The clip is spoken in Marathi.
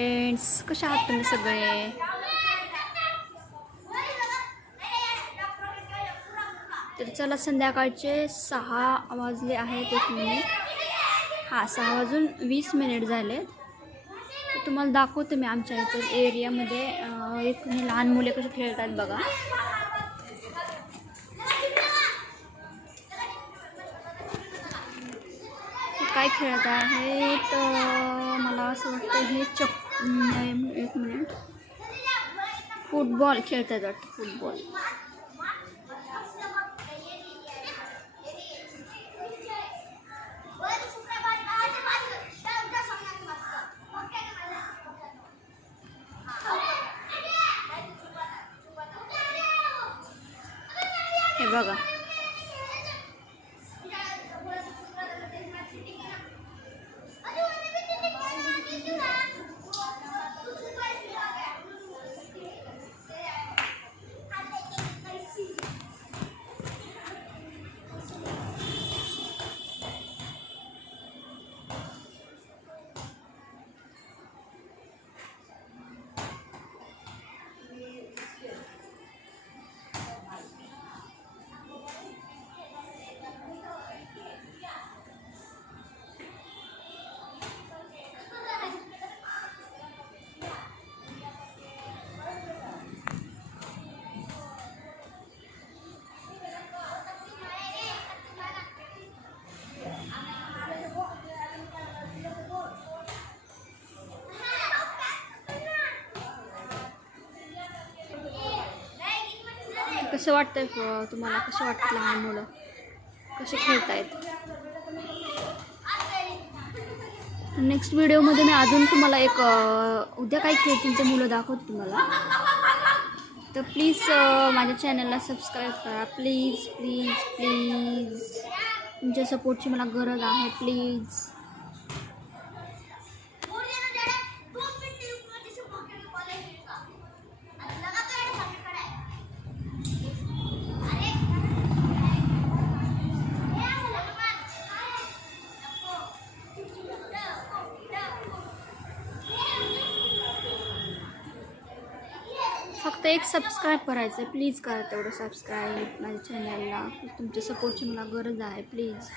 फ्रेंड्स, कशा आहात तुम्ही सगळे? तर चला, संध्याकाळचे 6 वाजले आहेत. 1 मिनिट. 6 वाजून 20 मिनिट झाले. तर तुम्हाला दाखवते मी आमच्या इथं एरियामध्ये एक लहान मुले कसे खेळतात बघा. काय खेळत आहेत मला असं वाटतं हे एक मिनिट, फुटबॉल खेळतात वाटतं. फुटबॉल हे बघा. कसं वाटतंय तुम्हाला? कसं वाटतं लहान मुलं कसे खेळतायत? नेक्स्ट व्हिडिओमध्ये मी अजून तुम्हाला एक उद्या काय खेळतील ते मुलं दाखवते तुम्हाला. तर प्लीज माझ्या चॅनलला सबस्क्राईब करा. प्लीज प्लीज प्लीज, तुमच्या सपोर्टची मला गरज आहे. प्लीज. फक्त एक सबस्क्राईब करायचं आहे. प्लीज करा तेवढं सबस्क्राईब माझ्या चॅनलला. तुमच्या सपोर्टची मला गरज आहे. प्लीज.